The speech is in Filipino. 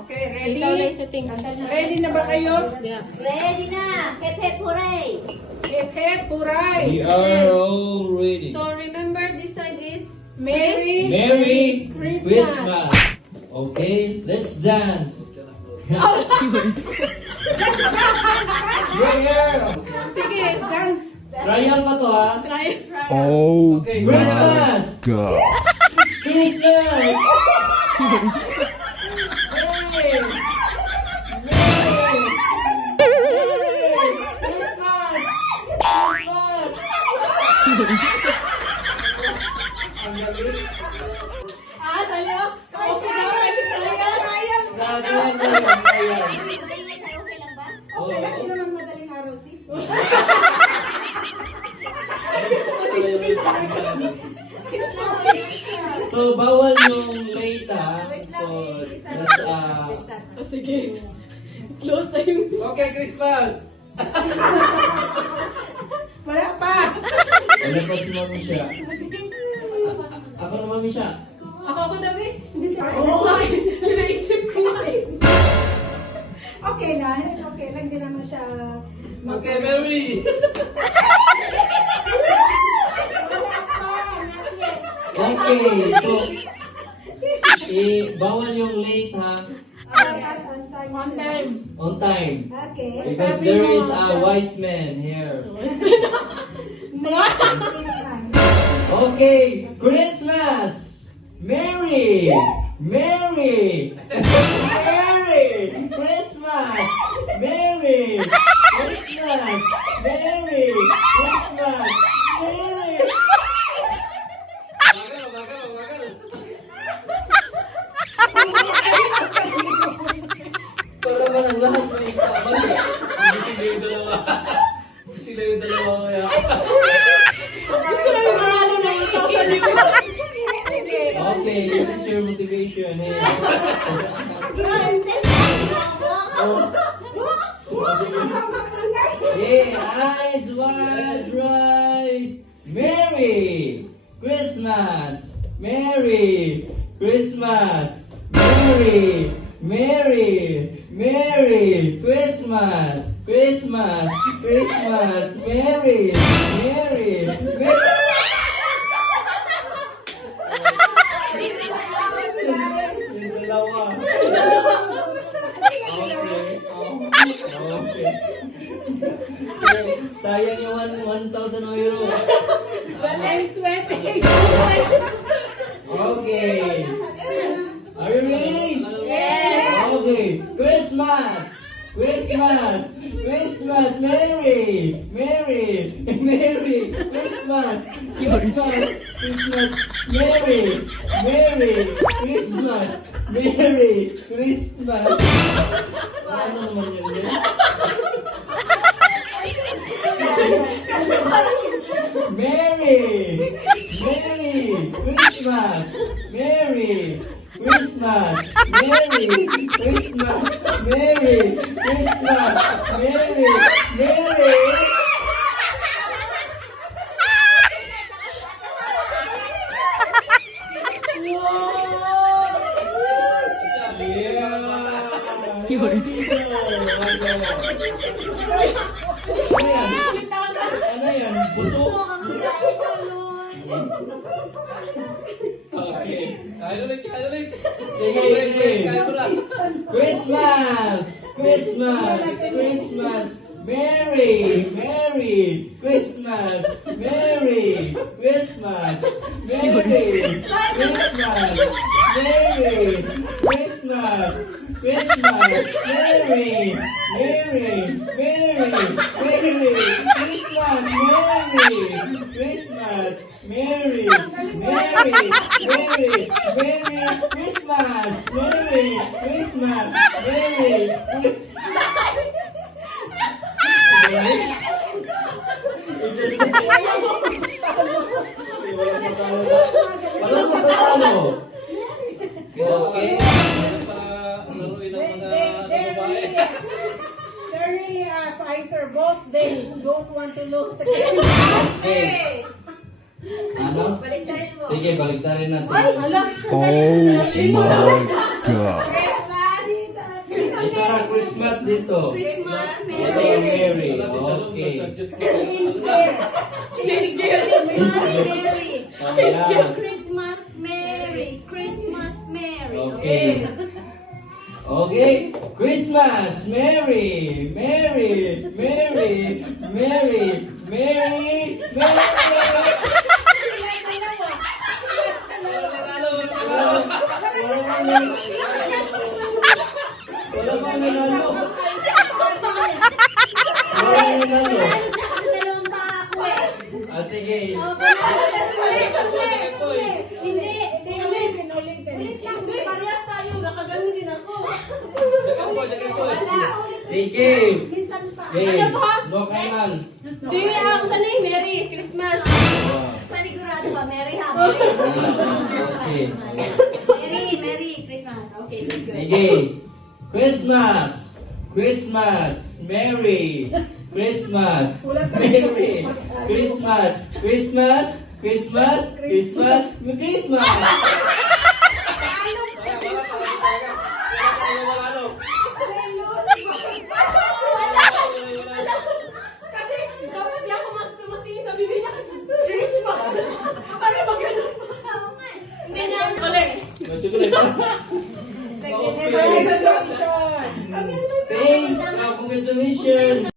Okay, ready? Ikaw na yung settings. Ready na ba kayo? Yeah. Ready na! Hep hep hooray! Hip hip, hooray! We are all ready. So remember, this side is Merry Merry Christmas. Christmas. Okay, let's dance. Yeah. Sige, dance. Trial pa to ha. try. Oh Okay, my Christmas. god. Christmas. Merry. Merry. Christmas. Christmas. Ang galing. Ah, salyo. Okay na. Grabe yan, ayan. Okay lang ba? Oo. naman madaling araw, sis. So, bawal yung late ha. So, that's Oh, sige. Close na yung... okay, Christmas! Wala pa. Wala pa si Mami siya. Ako na Mami siya. Ako dami. Oo nga. Hinaisip ko nga eh. Okay lang. Okay lang. Hindi naman siya... Okay, Mary! Okay, so, bawal yung late ha. On time. On time. Okay. Because there is a wise man here. Okay, Christmas! Merry! Merry! Merry! Christmas! Merry! Christmas! Merry! Christmas! Merry! Para ba ng lahat mo yung kabali? Hindi sila yung dalawa. Sila yung dalawa kaya. Gusto na yung maralo na yung tasa nito. Okay, this is your motivation. Hey. Yeah, eyes wide right. Merry Christmas. Merry Christmas. Merry, Merry, Merry Christmas. Christmas, Christmas. Merry, Merry, Merry. Yung dalawa. Okay. Okay. Sayang yung 1,000 euro. Well, I'm sweating. Okay. Are you ready? Yes. Okay. Christmas. Christmas. Christmas. Merry. Merry. Merry. Christmas. Christmas. Christmas. Merry. Merry. Christmas. Merry. Christmas. Ano naman yun? Merry! Merry Christmas! Merry Christmas! Merry Christmas! Merry Christmas! Merry! Merry! Ano yan? Busok? Okay. Sige, sige. Christmas! Christmas! Christmas! Merry! Merry! Christmas! Merry! Christmas! Merry! Christmas! Merry! Christmas! Christmas! Merry! Merry! Merry! Merry! Christmas! Merry! Christmas! Merry! Merry! Merry! Merry Christmas! Merry Christmas! Merry Christmas! Walang magkatalo. Okay. Very fighter. Both they don't want to lose the game. Okay. Ano? Sige, baliktarin natin. Ay! Hala! Oh my god. Christmas! dito. Christmas, Ito Merry. ang Mary. Wala si Shalom, Okay. nasa-adjust na. Change gear. Christmas, Merry. Ayan. Christmas, Merry. Christmas, Merry. Okay. Okay. Christmas. Merry. Merry. Merry. Merry. Merry. Merry. Wala bang nanalo? Wala bang nanalo? Wala siya kasi dalawang pa ako eh. Ah, sige. Hindi. Ulitin. Hindi, parehas tayo. Nakaganon din ako. Sige. Minsan pa. Okay. Ano to, ha? No kailan. Dili ang sanay. Merry Christmas. Panigurado pa. Merry ha. Merry. Okay. Merry Christmas. Okay, good. Sige. Christmas. Christmas. Merry. Christmas. Merry. Christmas. Christmas. Christmas. Christmas. Christmas. Kasi dapat di ako magtumatingin sa bibig niya. Christmas. Ano ba ganun? Hindi na. Ulit. Congratulations. Thank you. Congratulations.